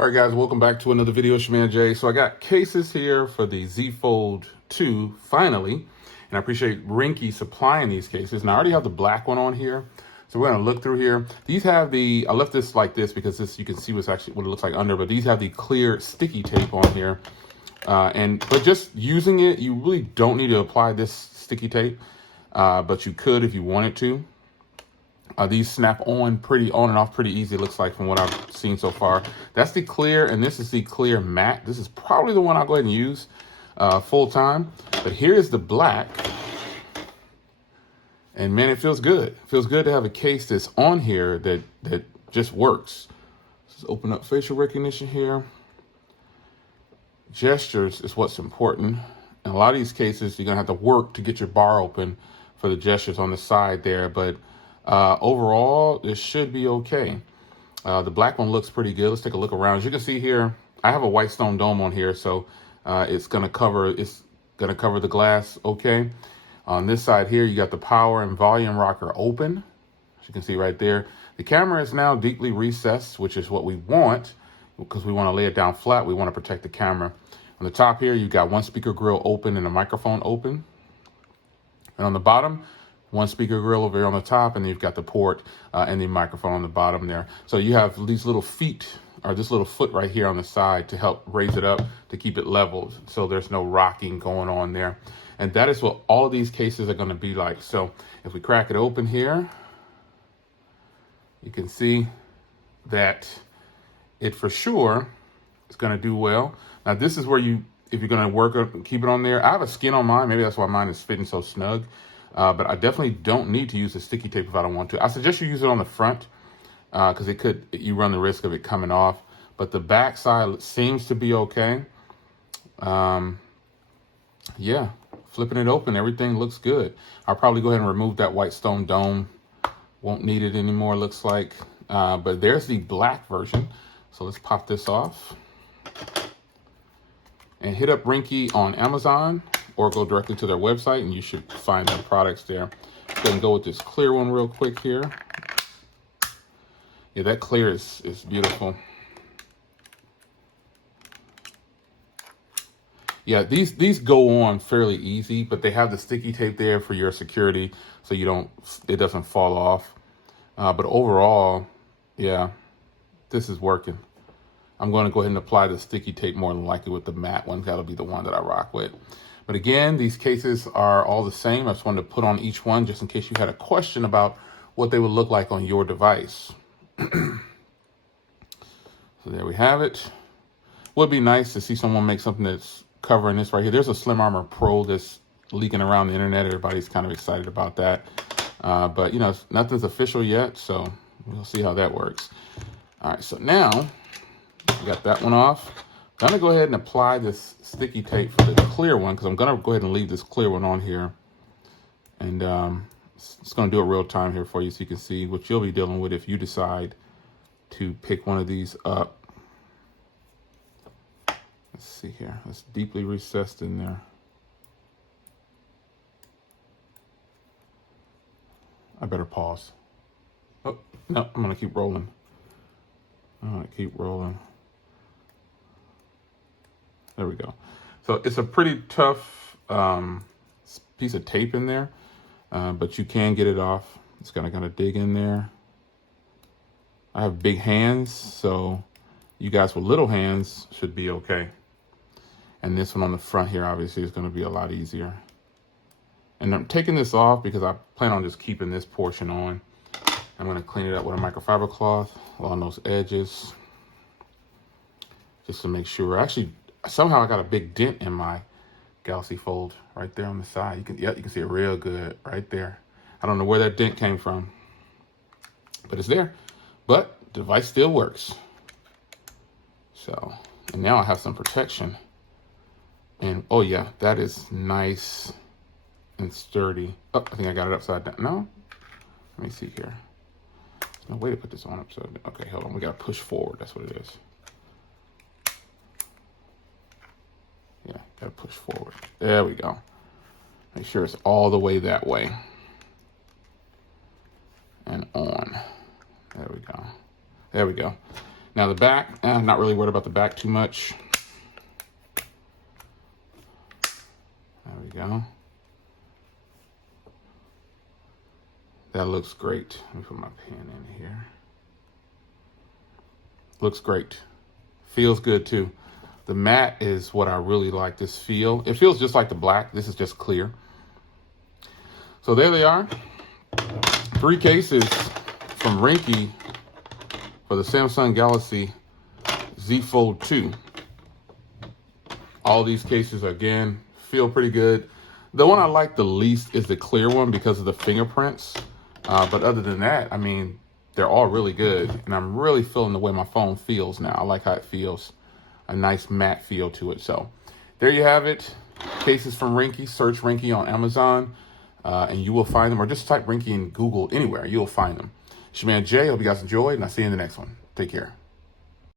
All right, guys, welcome back to another video. It's your man Jay. So I got cases here for the Z Fold 2 finally, and I appreciate Ringke supplying these cases. Now I already have the black one on here, so we're gonna look through here. These have the, I left this like this because this, you can see what's actually what it looks like under, but these have the clear sticky tape on here. But just using it, you really don't need to apply this sticky tape, but you could if you wanted to. These snap on and off pretty easy, it looks like, from what I've seen so far. That's the clear, and this is the clear matte. This is probably the one I'll go ahead and use full time. But here's the black. And man, it feels good. It feels good to have a case that's on here that just works. Let's open up facial recognition here. Gestures is what's important. In a lot of these cases, you're gonna have to work to get your bar open for the gestures on the side there, but overall, this should be okay. The black one looks pretty good. Let's take a look around. As you can see here, I have a white stone dome on here, so it's gonna cover the glass okay. On this side here, you got the power and volume rocker open, as you can see right there. The camera is now deeply recessed, which is what we want because we want to lay it down flat. We want to protect the camera. On the top here, you got one speaker grill open and a microphone open, and on the bottom, one speaker grill over here on the top, and then you've got the port and the microphone on the bottom there. So you have these little feet, or this little foot right here on the side to help raise it up to keep it leveled, so there's no rocking going on there. And that is what all of these cases are gonna be like. So if we crack it open here, you can see that it for sure is gonna do well. Now this is where if you're gonna keep it on there, I have a skin on mine, maybe that's why mine is fitting so snug. But I definitely don't need to use the sticky tape if I don't want to. I suggest you use it on the front because you run the risk of it coming off. But the back side seems to be okay. Yeah, flipping it open, everything looks good. I'll probably go ahead and remove that white stone dome. Won't need it anymore, looks like. But there's the black version. So let's pop this off. And hit up Ringke on Amazon, or go directly to their website and you should find their products there. Go ahead and go with this clear one real quick here. Yeah, that clear is beautiful. Yeah, these go on fairly easy, but they have the sticky tape there for your security so it doesn't fall off. But overall, yeah, this is working. I'm going to go ahead and apply the sticky tape more than likely with the matte one. That'll be the one that I rock with. But again, these cases are all the same. I just wanted to put on each one just in case you had a question about what they would look like on your device. So there we have it. Would be nice to see someone make something that's covering this right here. There's a Slim Armor Pro that's leaking around the internet. Everybody's kind of excited about that. But, you know, nothing's official yet, so we'll see how that works. All right, so now we got that one off. I'm gonna go ahead and apply this sticky tape for the clear one because I'm gonna go ahead and leave this clear one on here. And it's gonna do it real time here for you so you can see what you'll be dealing with if you decide to pick one of these up. Let's see here, it's deeply recessed in there. I better pause. Oh, no, I'm gonna keep rolling. I'm gonna keep rolling. There we go. So it's a pretty tough piece of tape in there, but you can get it off. It's gonna dig in there. I have big hands, so you guys with little hands should be okay. And this one on the front here, obviously, is gonna be a lot easier. And I'm taking this off because I plan on just keeping this portion on. I'm gonna clean it up with a microfiber cloth along those edges, just to make sure. Actually, somehow I got a big dent in my Galaxy Fold right there on the side. You can see it real good right there. I don't know where that dent came from, but it's there. But the device still works. So, and now I have some protection. And oh yeah, that is nice and sturdy. Oh, I think I got it upside down. No, let me see here. There's no way to put this on upside down. Okay, hold on. We gotta push forward. That's what it is. Yeah, gotta push forward. There we go. Make sure it's all the way that way. And on. There we go. There we go. Now the back, I'm not really worried about the back too much. There we go. That looks great. Let me put my pen in here. Looks great. Feels good too. The matte is what I really like this feel. It feels just like the black. This is just clear. So there they are. 3 cases from Ringke for the Samsung Galaxy Z Fold 2. All these cases, again, feel pretty good. The one I like the least is the clear one because of the fingerprints. But other than that, I mean, they're all really good. And I'm really feeling the way my phone feels now. I like how it feels. A nice matte feel to it. So there you have it. Cases from Ringke. Search Ringke on Amazon and you will find them. Or just type Ringke in Google anywhere. You'll find them. It's your man Jay. Hope you guys enjoyed. And I'll see you in the next one. Take care.